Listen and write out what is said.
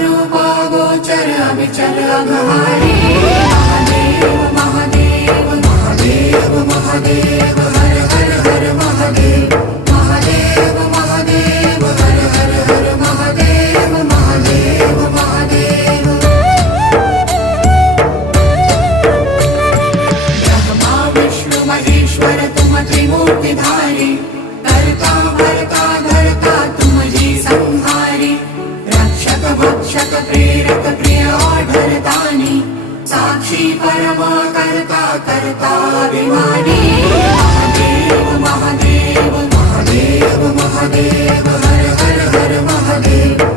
रूपा गोचर अविचल अघहारी। महादेव महादेव महादेव महादेव हर हर हर महादेव। महादेव महादेव हर हर हर महादेव। महादेव महादेव ब्रह्मा विष्णु महेश्वर तुम त्रिमूर्तिधारी। करता भरता धरता तुम जी संहारी। रक्षक भक्षक प्रेरक प्रिय आढरतानी। साक्षी परमा करता करता अभिमानी। महादेव महादेव महादेव महादेव हर हर हर महादेव।